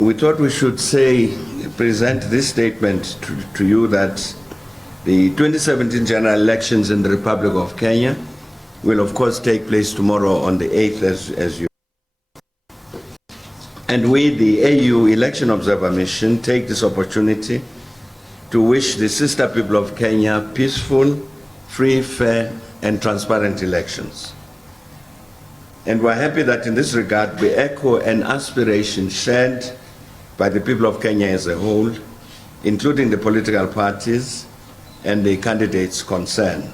We thought we should present this statement to you that the 2017 general elections in the Republic of Kenya will of course take place tomorrow on the 8th as you. And we, the AU Election Observer Mission, take this opportunity to wish the sister people of Kenya peaceful, free, fair, and transparent elections. And we're happy that in this regard we echo an aspiration shared by the people of Kenya as a whole, including the political parties and the candidates concerned.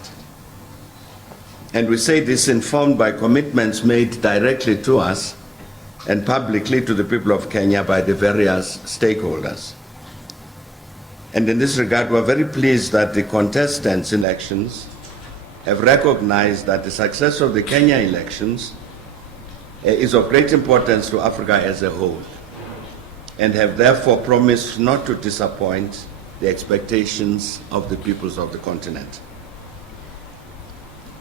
And we say this informed by commitments made directly to us and publicly to the people of Kenya by the various stakeholders. And in this regard, we're very pleased that the contestants in elections have recognized that the success of the Kenya elections is of great importance to Africa as a whole, and have therefore promised not to disappoint the expectations of the peoples of the continent.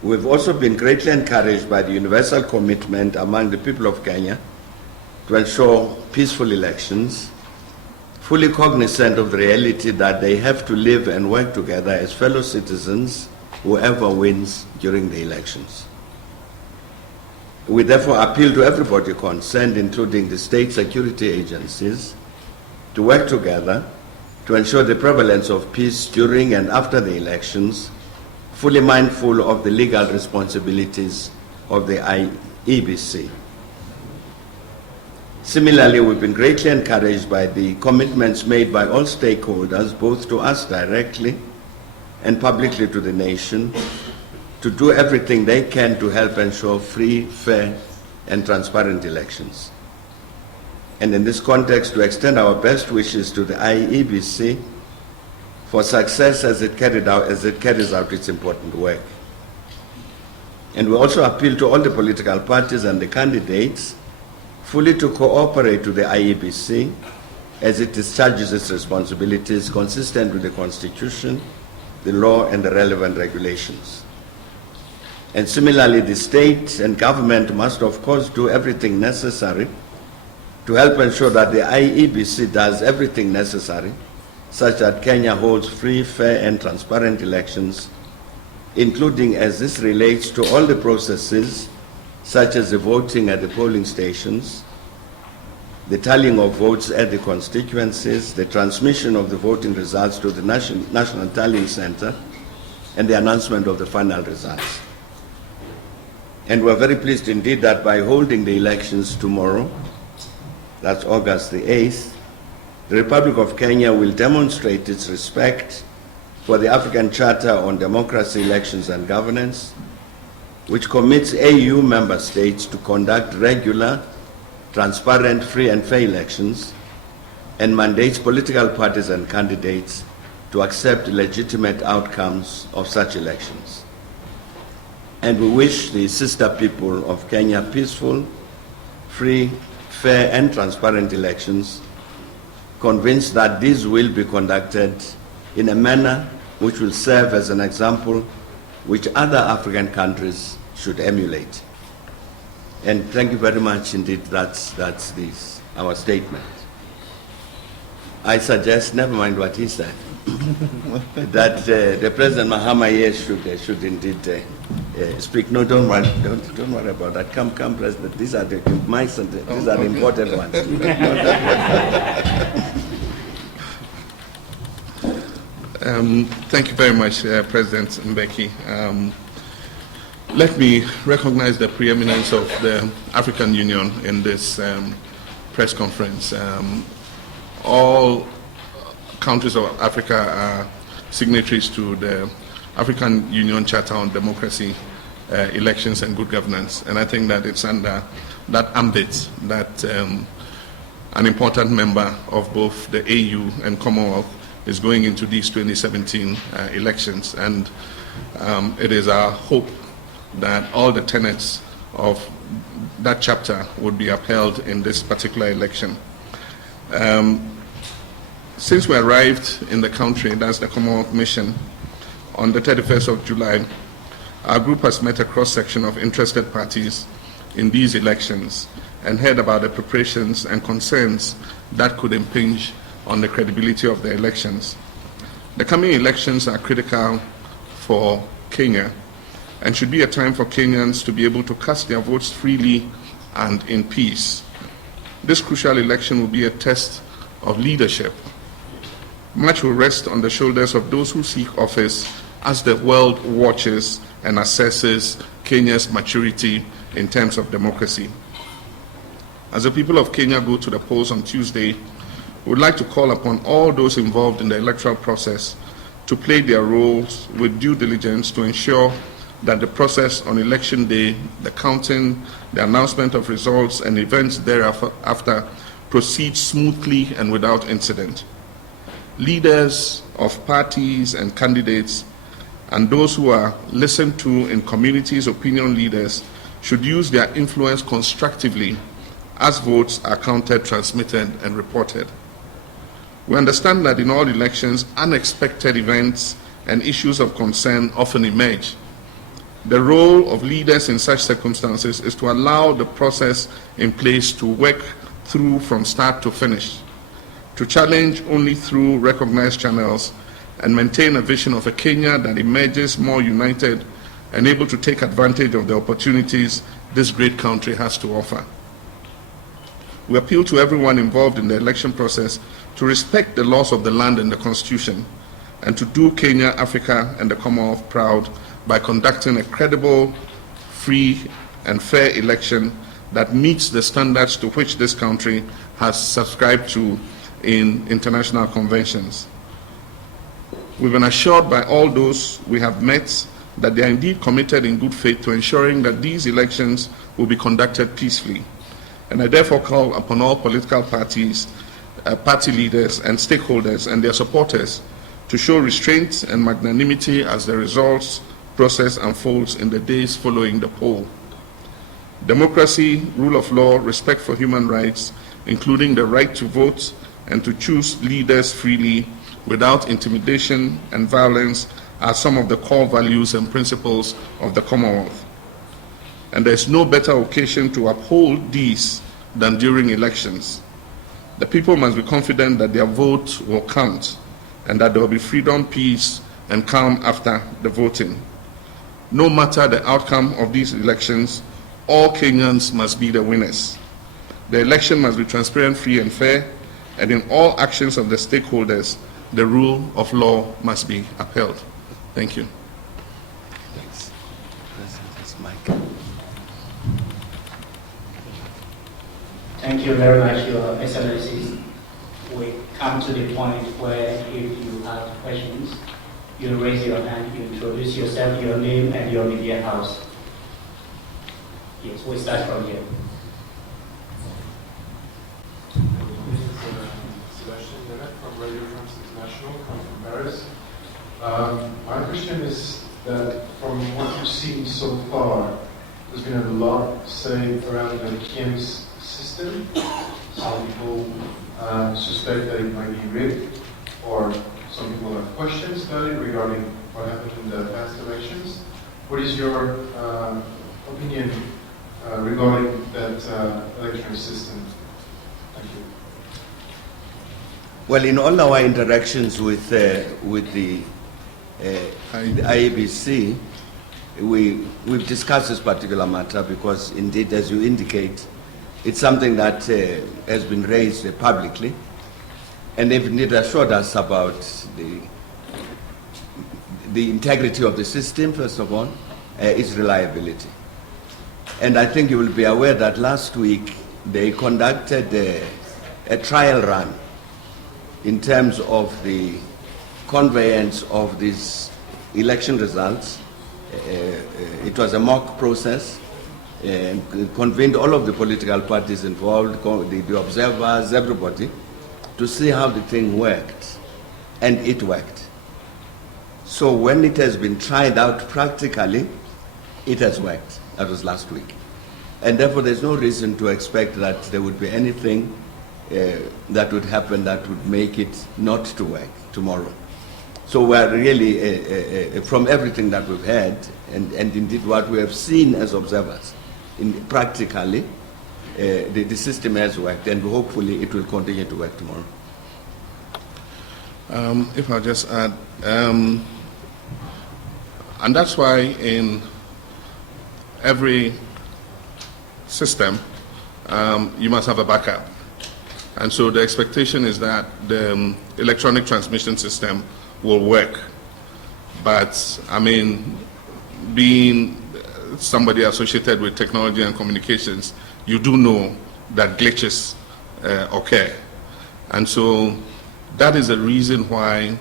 We've also been greatly encouraged by the universal commitment among the people of Kenya to ensure peaceful elections, fully cognizant of the reality that they have to live and work together as fellow citizens, whoever wins during the elections. We therefore appeal to everybody concerned, including the state security agencies, to work together to ensure the prevalence of peace during and after the elections, fully mindful of the legal responsibilities of the IEBC. Similarly, we've been greatly encouraged by the commitments made by all stakeholders, both to us directly and publicly to the nation, to do everything they can to help ensure free, fair, and transparent elections. And in this context, to extend our best wishes to the IEBC for success as it carries out its important work. And we also appeal to all the political parties and the candidates fully to cooperate with the IEBC as it discharges its responsibilities consistent with the Constitution, the law, and the relevant regulations. And similarly, the state and government must, of course, do everything necessary to help ensure that the IEBC does everything necessary such that Kenya holds free, fair, and transparent elections, including as this relates to all the processes such as the voting at the polling stations, the tallying of votes at the constituencies, the transmission of the voting results to the National Tallying Center, and the announcement of the final results. And we're very pleased indeed that by holding the elections tomorrow, that's August the 8th, the Republic of Kenya will demonstrate its respect for the African Charter on Democracy, Elections and Governance, which commits AU member states to conduct regular, transparent, free and fair elections, and mandates political parties and candidates to accept legitimate outcomes of such elections. And we wish the sister people of Kenya peaceful, free, fair and transparent elections, convinced that these will be conducted in a manner which will serve as an example which other African countries should emulate. And thank you very much indeed. That's our statement. I suggest, never mind what he said, that the President Mahama here should indeed speak. No, don't worry about that. Come, President. These are the these are the important ones. Thank you very much, President Mbeki. Let me recognize the preeminence of the African Union in this press conference. All countries of Africa are signatories to the African Union Charter on Democracy, Elections and Good Governance. And I think that it's under that ambit that an important member of both the AU and Commonwealth is going into these 2017 elections. And it is our hope that all the tenets of that chapter would be upheld in this particular election. Since we arrived in the country, that's the Commonwealth Mission, on the 31st of July, our group has met a cross-section of interested parties in these elections and heard about the preparations and concerns that could impinge on the credibility of the elections. The coming elections are critical for Kenya and should be a time for Kenyans to be able to cast their votes freely and in peace. This crucial election will be a test of leadership. Much will rest on the shoulders of those who seek office as the world watches and assesses Kenya's maturity in terms of democracy. As the people of Kenya go to the polls on Tuesday, we would like to call upon all those involved in the electoral process to play their roles with due diligence to ensure that the process on election day, the counting, the announcement of results, and events thereafter proceeds smoothly and without incident. Leaders of parties and candidates and those who are listened to in communities, opinion leaders, should use their influence constructively as votes are counted, transmitted, and reported. We understand that in all elections, unexpected events and issues of concern often emerge. The role of leaders in such circumstances is to allow the process in place to work through from start to finish, to challenge only through recognized channels, and maintain a vision of a Kenya that emerges more united and able to take advantage of the opportunities this great country has to offer. We appeal to everyone involved in the election process to respect the laws of the land and the Constitution, and to do Kenya, Africa, and the Commonwealth proud by conducting a credible, free, and fair election that meets the standards to which this country has subscribed to in international conventions. We've been assured by all those we have met that they are indeed committed in good faith to ensuring that these elections will be conducted peacefully. And I therefore call upon all political parties, party leaders and stakeholders and their supporters to show restraint and magnanimity as the results process unfolds in the days following the poll. Democracy, rule of law, respect for human rights, including the right to vote and to choose leaders freely without intimidation and violence, are some of the core values and principles of the Commonwealth. And there is no better occasion to uphold these than during elections. The people must be confident that their vote will count and that there will be freedom, peace, and calm after the voting. No matter the outcome of these elections, all Kenyans must be the winners. The election must be transparent, free, and fair, and in all actions of the stakeholders, the rule of law must be upheld. Thank you. Thanks. President's mic. Thank you very much, Your Excellencies. We come to the point where if you have questions, you raise your hand, you introduce yourself, your name, and your media house. Yes, we start from here. From Radio France International, come from Paris. My question is that from what you've seen so far, there's been a lot said around the KIEMS system. Some people suspect that it might be rigged, or some people have questions about it regarding what happened in the past elections. What is your opinion regarding that election system? Thank you. Well, in all our interactions with the IEBC, we've discussed this particular matter because, indeed, as you indicate, it's something that has been raised publicly, and they've indeed assured us about the integrity of the system, first of all, its reliability. And I think you will be aware that last week they conducted a trial run in terms of the conveyance of these election results. It was a mock process, and convened all of the political parties involved, the observers, everybody, to see how the thing worked, and it worked. So when it has been tried out practically, it has worked. That was last week. And therefore there's no reason to expect that there would be anything that would happen that would make it not to work tomorrow. So we're really, from everything that we've heard, and indeed what we have seen as observers, practically, the system has worked, and hopefully it will continue to work tomorrow. If I just add, and that's why in every system you must have a backup. And so the expectation is that the electronic transmission system will work. But, I mean, being somebody associated with technology and communications, you do know that glitches occur. And so that is the reason why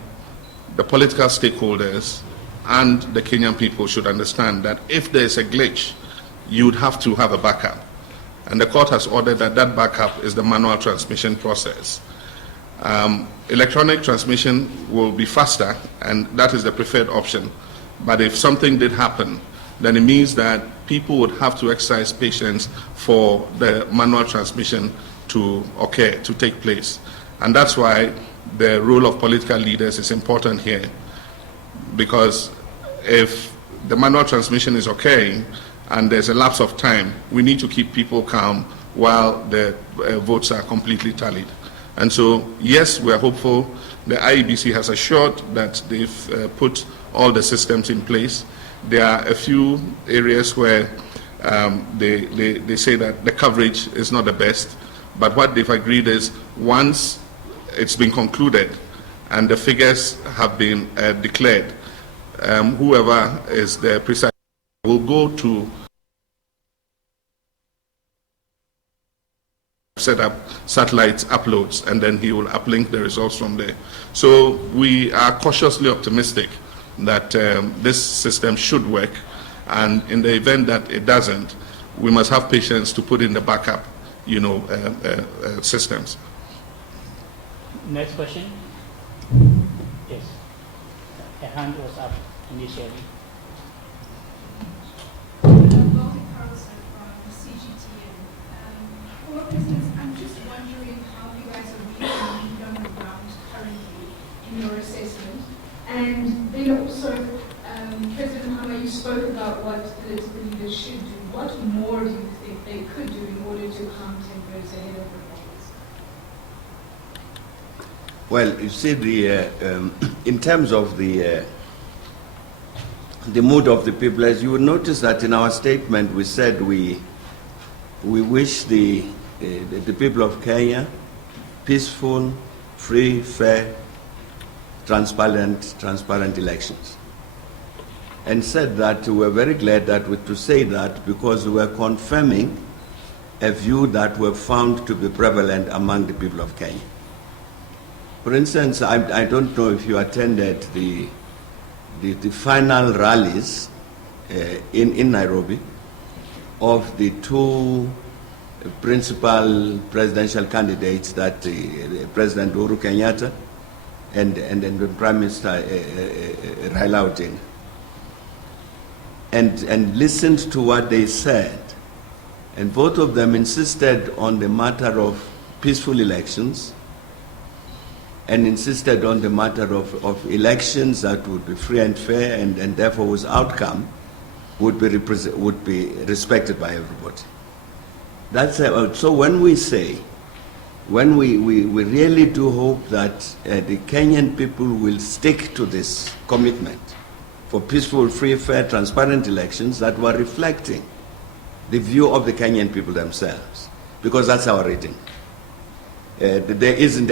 the political stakeholders and the Kenyan people should understand that if there's a glitch, you would have to have a backup. And the court has ordered that that backup is the manual transmission process. Electronic transmission will be faster, and that is the preferred option. But if something did happen, then it means that people would have to exercise patience for the manual transmission to occur, to take place. And that's why the role of political leaders is important here. Because if the manual transmission is occurring and there's a lapse of time, we need to keep people calm while the votes are completely tallied. And so, yes, we are hopeful. The IEBC has assured that they've put all the systems in place. There are a few areas where they say that the coverage is not the best, but what they've agreed is once it's been concluded and the figures have been declared, whoever is the precise will go to set up satellite uploads, and then he will uplink the results from there. So we are cautiously optimistic that this system should work, and in the event that it doesn't, we must have patience to put in the backup, systems. Next question. Yes. A hand was up initially. I'm just wondering how you guys are reading the need on the ground currently in your assessment. And then also, President Hama, you spoke about what political leaders should do. What more do you think they could do in order to calm tempers ahead of the polls? Well, you see, in terms of the mood of the people, as you will notice that in our statement we said we wish the people of Kenya peaceful, free, fair, transparent elections. And said that we were very glad to say that because we were confirming a view that were found to be prevalent among the people of Kenya. For instance, I don't know if you attended the final rallies in Nairobi of the two principal presidential candidates, that President Uhuru Kenyatta and the Prime Minister Raila Odinga, and listened to what they said, and both of them insisted on the matter of peaceful elections and insisted on the matter of elections that would be free and fair, and therefore whose outcome would be respected by everybody. That's so when we say, when we really do hope that the Kenyan people will stick to this commitment for peaceful, free, fair, transparent elections that were reflecting the view of the Kenyan people themselves, because that's our reading. There isn't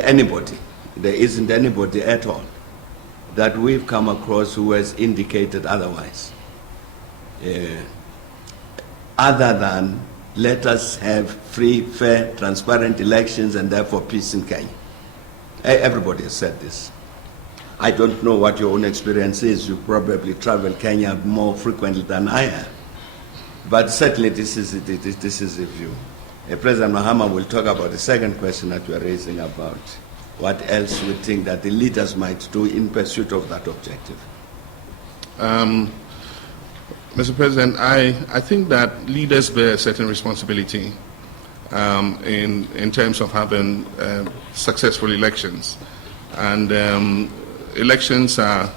anybody at all that we've come across who has indicated otherwise, other than let us have free, fair, transparent elections and therefore peace in Kenya. Everybody has said this. I don't know what your own experience is. You probably travel Kenya more frequently than I have. But certainly this is the view. President Mahama will talk about the second question that you are raising about what else we think that the leaders might do in pursuit of that objective. Mr. President, I think that leaders bear a certain responsibility in terms of having successful elections. And elections are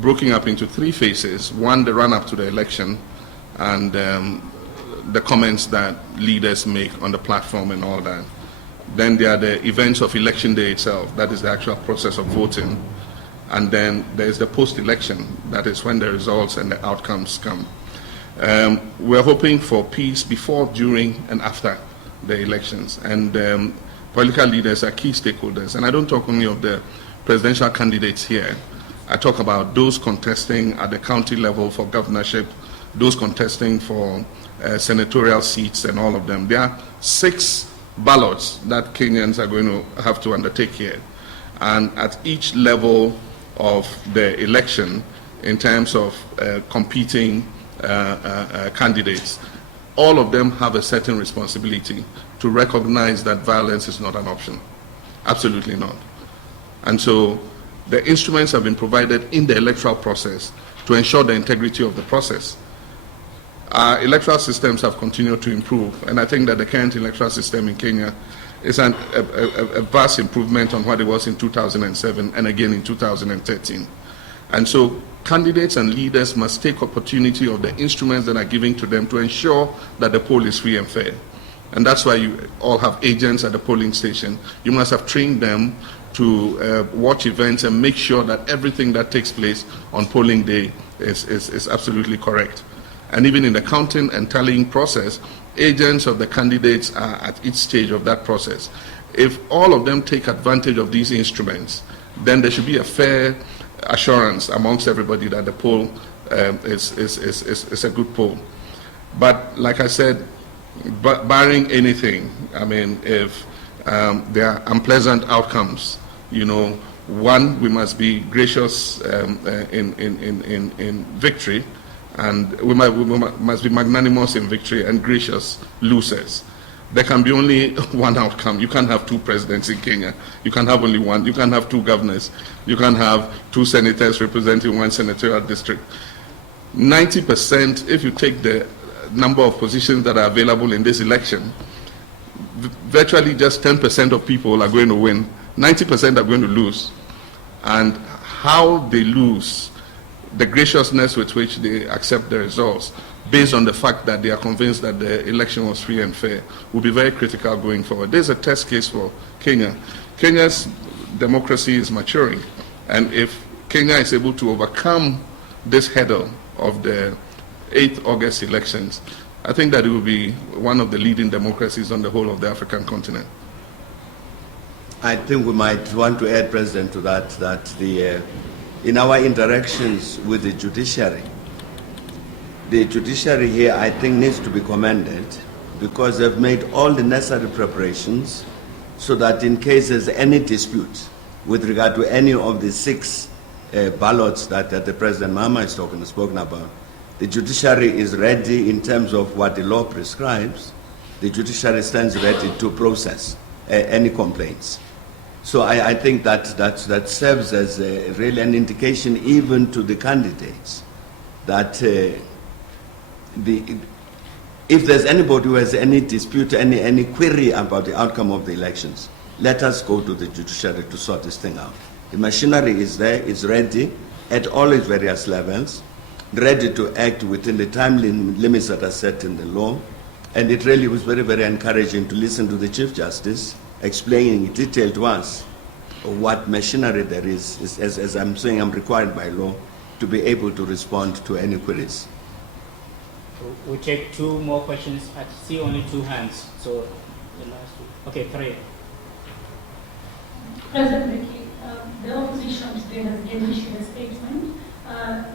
broken up into three phases. One, the run-up to the election, and the comments that leaders make on the platform and all that. Then there are the events of election day itself, that is the actual process of voting. And then there's the post-election, that is when the results and the outcomes come. We're hoping for peace before, during, and after the elections. And political leaders are key stakeholders. And I don't talk only of the presidential candidates here. I talk about those contesting at the county level for governorship, those contesting for senatorial seats and all of them. There are 6 ballots that Kenyans are going to have to undertake here. And at each level of the election, in terms of competing candidates, all of them have a certain responsibility to recognize that violence is not an option. Absolutely not. And so the instruments have been provided in the electoral process to ensure the integrity of the process. Our electoral systems have continued to improve, and I think that the current electoral system in Kenya is a vast improvement on what it was in 2007 and again in 2013. And so candidates and leaders must take opportunity of the instruments that are given to them to ensure that the poll is free and fair. And that's why you all have agents at the polling station. You must have trained them to watch events and make sure that everything that takes place on polling day is absolutely correct. And even in the counting and tallying process, agents of the candidates are at each stage of that process. If all of them take advantage of these instruments, then there should be a fair assurance amongst everybody that the poll is a good poll. But like I said, barring anything, I mean, if there are unpleasant outcomes, you know, one, we must be gracious in victory, and we must be magnanimous in victory and gracious losers. There can be only one outcome. You can't have 2 presidents in Kenya. You can have only one. You can't have 2 governors. You can't have 2 senators representing 1 senatorial district. 90%, if you take the number of positions that are available in this election, virtually just 10% of people are going to win. 90% are going to lose. And how they lose, the graciousness with which they accept the results, based on the fact that they are convinced that the election was free and fair, will be very critical going forward. There's a test case for Kenya. Kenya's democracy is maturing, and if Kenya is able to overcome this hurdle of the 8th August elections, I think that it will be one of the leading democracies on the whole of the African continent. I think we might want to add, President, to that, in our interactions with the judiciary here, I think, needs to be commended because they've made all the necessary preparations so that in case there's any dispute with regard to any of the 6 ballots that the President Mahama is spoken about, the judiciary is ready in terms of what the law prescribes. The judiciary stands ready to process any complaints. So I think that serves as really an indication even to the candidates that if there's anybody who has any dispute, any query about the outcome of the elections, let us go to the judiciary to sort this thing out. The machinery is there, is ready at all its various levels, ready to act within the time limits that are set in the law. And it really was very, very encouraging to listen to the Chief Justice explaining in detail to us what machinery there is, as I'm saying, I'm required by law to be able to respond to any queries. We'll take 2 more questions. I see only 2 hands, so the last 2. Okay, 3. President Mbeki, the opposition today has again issued a statement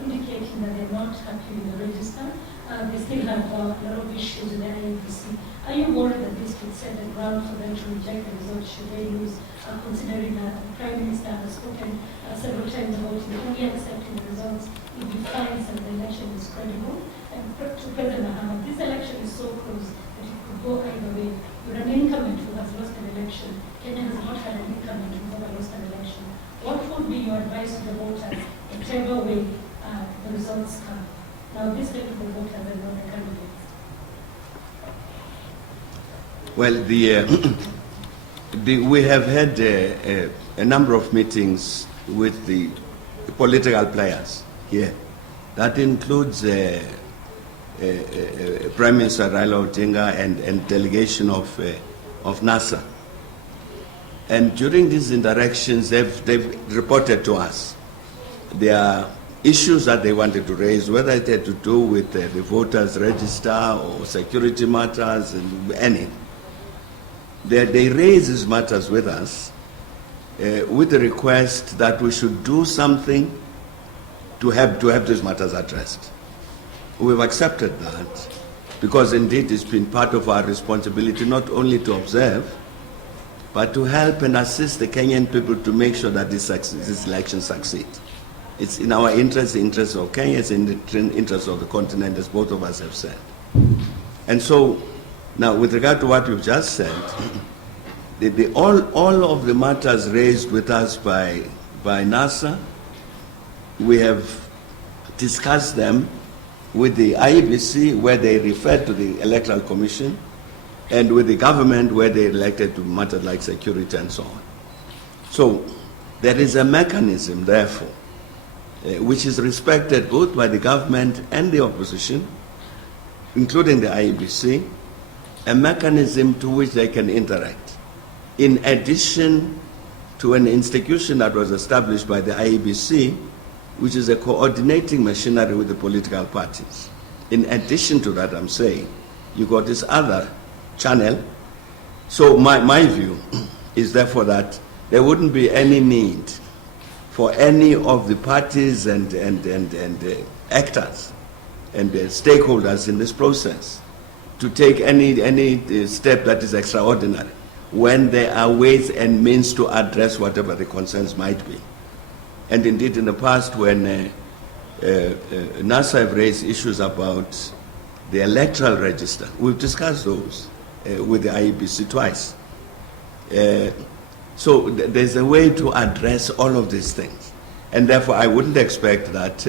indicating that they're not happy with the register. They still have a lot of issues in the IEBC. Are you worried that this could set the ground for them to reject the results should they lose, considering that the Prime Minister has spoken several times about only accepting the results if he finds that the election is credible? And to President Mahama, this election is so close that it could go either way. You're an incumbent who has lost an election. Kenya has not had an incumbent who has lost an election. What would be your advice to the voters, whichever way the results come? Now, this time to the voters and not the candidates. Well, we have had a number of meetings with the political players here. That includes Prime Minister Raila Odinga and delegation of NASA. And during these interactions, they've reported to us their issues that they wanted to raise, whether it had to do with the voters register or security matters and any. They raise these matters with us with the request that we should do something to have these matters addressed. We've accepted that because indeed it's been part of our responsibility not only to observe, but to help and assist the Kenyan people to make sure that this election succeeds. It's in our interest, the interest of Kenya, it's in the interest of the continent, as both of us have said. And so, now with regard to what you've just said, all of the matters raised with us by NASA, we have discussed them with the IEBC, where they referred to the Electoral Commission, and with the government, where they elected to matters like security and so on. So there is a mechanism, therefore, which is respected both by the government and the opposition, including the IEBC, a mechanism to which they can interact. In addition to an institution that was established by the IEBC, which is a coordinating machinery with the political parties. In addition to that, I'm saying, you got this other channel. So my view is therefore that there wouldn't be any need for any of the parties and actors and stakeholders in this process to take any step that is extraordinary when there are ways and means to address whatever the concerns might be. And indeed, in the past, when NASA have raised issues about the electoral register, we've discussed those with the IEBC twice. So there's a way to address all of these things. And therefore, I wouldn't expect that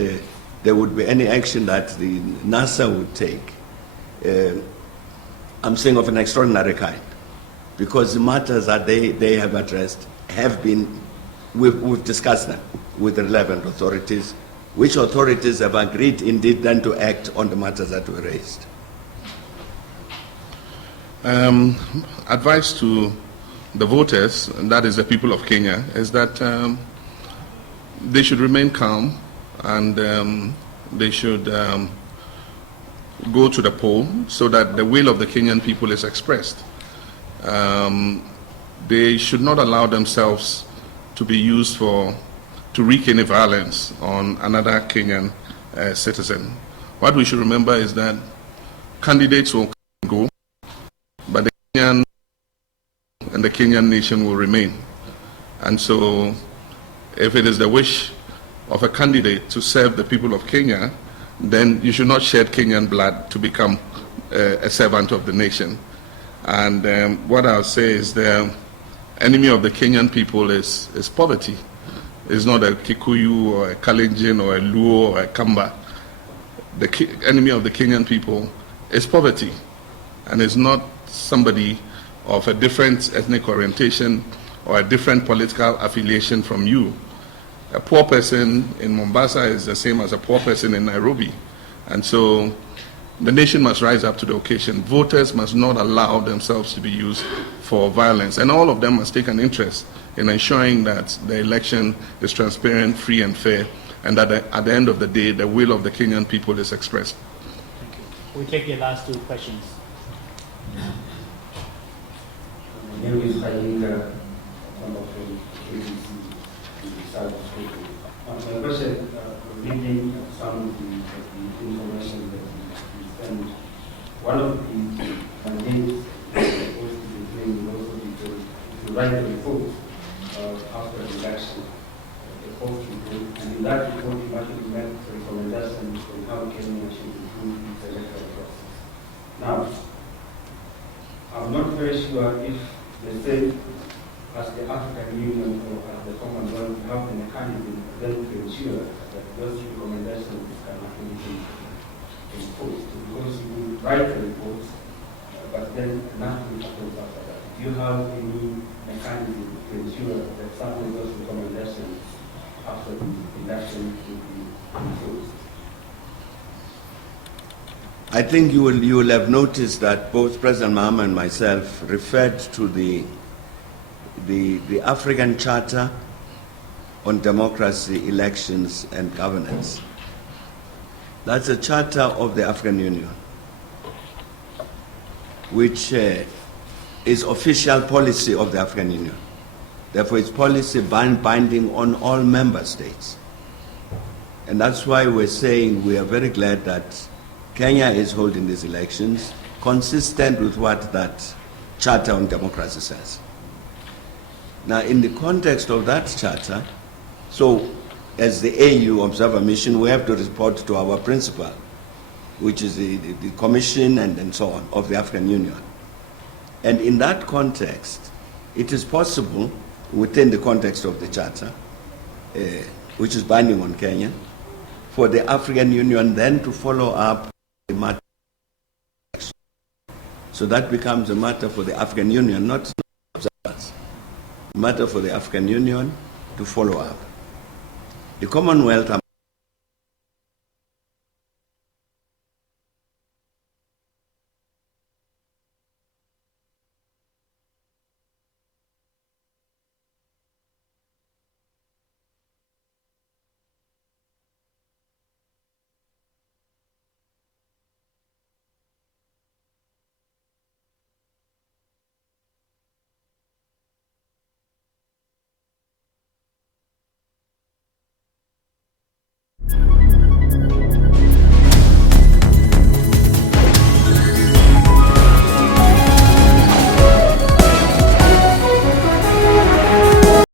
there would be any action that the NASA would take. I'm saying of an extraordinary kind, because the matters that they have addressed have been, we've discussed them with the relevant authorities, which authorities have agreed indeed then to act on the matters that were raised. Advice to the voters, and that is the people of Kenya, is that they should remain calm and they should go to the poll so that the will of the Kenyan people is expressed. They should not allow themselves to be used to wreak any violence on another Kenyan citizen. What we should remember is that candidates will go, but the Kenyan and the Kenyan nation will remain. And so if it is the wish of a candidate to serve the people of Kenya, then you should not shed Kenyan blood to become a servant of the nation. And what I'll say is the enemy of the Kenyan people is poverty. It's not a Kikuyu or a Kalenjin or a Luo or a Kamba. The enemy of the Kenyan people is poverty, and is not somebody of a different ethnic orientation or a different political affiliation from you. A poor person in Mombasa is the same as a poor person in Nairobi. And so the nation must rise up to the occasion. Voters must not allow themselves to be used for violence. And all of them must take an interest in ensuring that the election is transparent, free and fair, and that at the end of the day, the will of the Kenyan people is expressed. Thank you. We take the last two questions. My name is Kayinka, one of the SABC in the South Africa. My question, reading some of the information that you sent, one of the mandates supposed to be playing will also be to write a report after the election, a post report, and in that report you actually make recommendations on how Kenya should improve its electoral process. Now, I'm not very sure if the same as the African Union or as the Commonwealth have a mechanism then to ensure that those recommendations can actually be imposed. Because you will write a report, but then nothing happens after that. Do you have any mechanism to ensure that some of those recommendations after the election will be enforced? I think you will have noticed that both President Mahama and myself referred to the African Charter on Democracy, Elections and Governance. That's a charter of the African Union, which is official policy of the African Union. Therefore, it's policy binding on all member states. And that's why we're saying we are very glad that Kenya is holding these elections consistent with what that Charter on Democracy says. Now, in the context of that charter, so as the AU Observer Mission, we have to report to our principal, which is the Commission and so on of the African Union. And in that context, it is possible, within the context of the charter, which is binding on Kenya, for the African Union then to follow up the matter. So that becomes a matter for the African Union, not observers. A matter for the African Union to follow up. The Commonwealth,